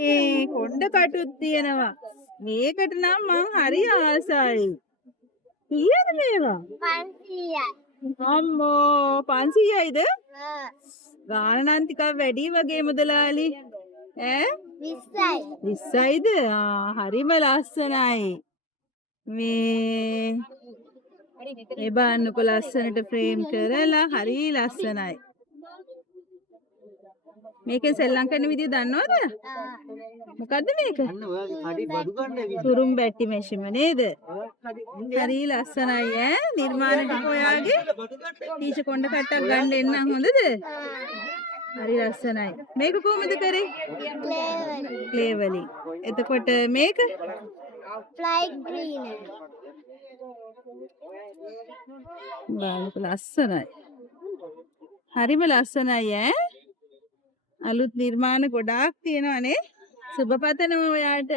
මේ කොණ්ඩ කටුත් තියෙනවා. මේකට නම් මං හරි ආසයි. කීයද මේවා? 500යි. අම්මෝ 500යිද? ගාන නම් ටිකක් වැඩි වගේ මුදලාලි. ඈ 20යි. 20යිද? හරිම ලස්සනයි. මේ බලන්නකො ලස්සනට ෆ්‍රේම් කරලා හරි ලස්සනයි. මේකෙන් සෙල්ලම් කරන විදිය දන්නවද? මොකද්ද මේක? තුරුම් බැටි මැෂිම නේද? හරි ලස්සනයි ඈ. නිර්මාණ ටික ඔයාගේ ටීචර් කොණ්ඩ කට්ටක් ගන්න එන්නම් හොඳද? හරි ලස්සනයි. මේක කොහොමද කරේ? ක්ලේ වලින්. එතකොට මේක Flight green. බලන්නකො ලස්සනයි. හරිම ලස්සනයි ඈ. අලුත් නිර්මාණ ගොඩාක් තියෙනවානේ. සුබ පතනවා ඔයාට.